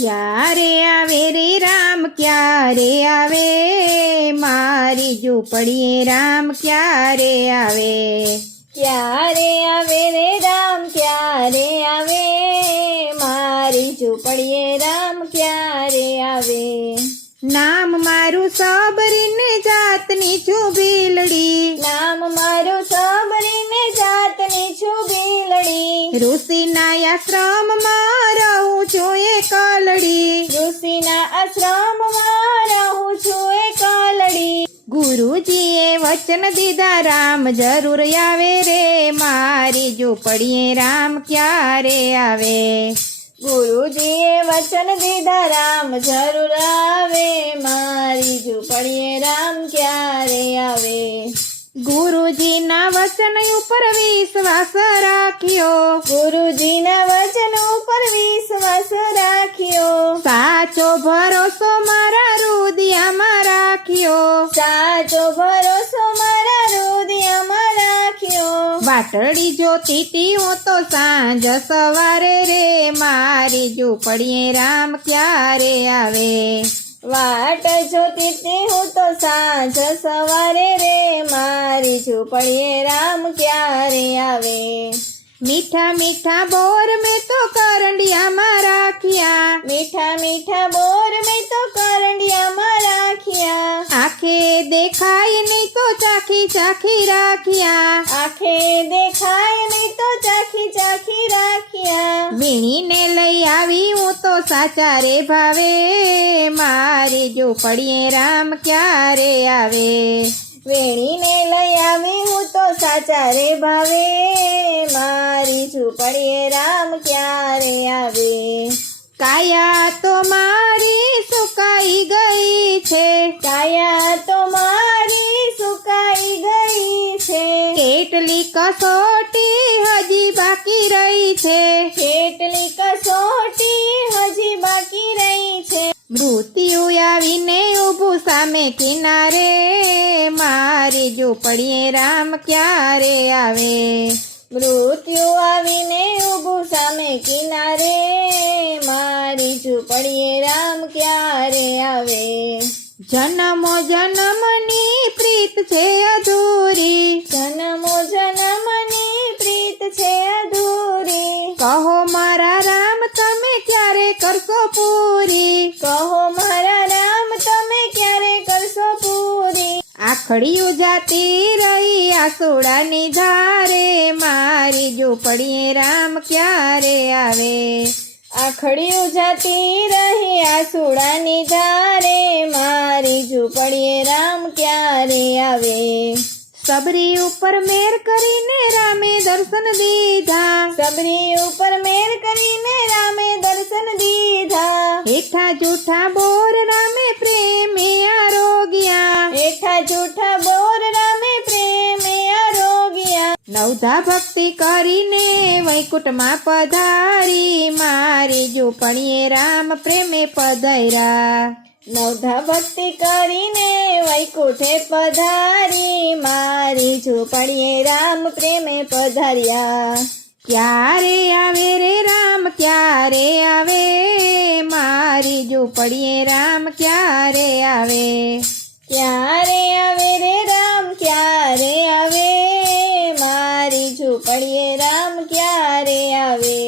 ક્યારે આવે રે રામ ક્યારે આવે, મારી ઝૂંપડીએ રામ ક્યારે આવે. ક્યારે આવે રે રામ ક્યારે આવે, મારી ઝૂંપડીએ રામ ક્યારે આવે. નામ મારું સબરીને જાતની છું ભીલડી, નામ મારું સાંભળીને જાતની છું ભીલડી. ઋષિના આશ્રમમાં રહું છું એકલડી, ઋષિના આશ્રમમાં રહું છું એકલડી. ગુરુજીએ વચન દીધા રામ જરૂર આવે રે, મારી ઝૂંપડીએ રામ ક્યારે આવે. ગુરુજીએ વચન દીધા રામ જરૂર આવે, મારી ઝૂંપડીએ રામ ક્યારે આવે. ગુરુજીના વચન ઉપર વિશ્વાસ રાખ્યો, ગુરુજીના વચન ઉપર વિશ્વાસ રાખ્યો. સાચો ભરોસો મારા હૃદયમાં રાખ્યો, સાચો ભરોસો મારા હૃદયમાં રાખ્યો. વાટડી જોતી તી હું તો સાંજ સવારે રે, મારી ઝૂંપડીએ રામ ક્યારે આવે. વાટ જોતી તી હું તો સાંજ સવારે રે, મારી ઝૂંપડીએ રામ ક્યારે આવે. મીઠા મીઠા બોર મેં તો કરંડિયામાં રાખ્યા, મીઠા મીઠા બોર મેં તો કરંડિયામાં રાખ્યા. આંખે દેખાય નહીં તો ચાખી ચાખી રાખ્યા, આંખે દેખાય નહીં તો ચાખી ચાખી રાખ્યા. વીણીને લઈ આવી હું તો સાચા રે ભાવે, મારી ઝૂંપડીએ રામ ક્યારે આવે. વેણીને લઈ આવી હું તો સાચા રે ભાવે, મારી ઝૂંપડીએ રામ ક્યારે આવે. કાયા તો મારી સુકાઈ ગઈ છે, કાયા તો મારી સુકાઈ ગઈ છે. કેટલી કસોટી હજી બાકી રહી છે, કેટલી કસોટી હજી બાકી રહી છે. મૃત્યુ આવીને ઊભું સામે કિનારે, મારી ઝૂંપડીએ રામ ક્યારે આવે. મૃત્યુ આવીને ઊભું સામે કિનારે, મારી ઝૂંપડીએ રામ ક્યારે આવે. જન્મો જન્મની પ્રીત છે અધૂરી, જન્મો જન્મની પ્રીત છે અધૂરી. કહો મારા રામ તમે ક્યારે કરશો પૂરી, કહો મારા રામ તમે ક્યારે કરશો પૂરી. આખડીયું જાતી રહી આસુડાની ધારે, મારી ઝૂંપડીએ રામ ક્યારે આવે. આખડિયું જાતી રહી આસુડાની ધારે, મારી ઝૂંપડીએ રામ ક્યારે આવે. સબરી ઉપર મેર કરીને રામે દર્શન દીધા, સબરી ઉપર મેર કરીને રામે દર્શન દીધા. હેઠા જૂઠા બોર રામે પ્રેમે આરોગ્યા, હેઠા જૂઠા બોર રામે પ્રેમે આરોગ્યા. નવધા ભક્તિ કરીને વૈકુંઠમાં પધારી, મારી ઝૂંપડીએ રામ પ્રેમે પધાર્યા. નવધા ભક્તિ કરીને વૈકુંઠે પધારી, મારી ઝૂંપડીએ રામ પ્રેમે પધાર્યા. ક્યારે આવે રે રામ ક્યારે આવે, મારી ઝૂંપડીએ રામ ક્યારે આવે. ક્યારે આવે રે રામ ક્યારે આવે, મારી ઝૂંપડીએ રામ ક્યારે આવે.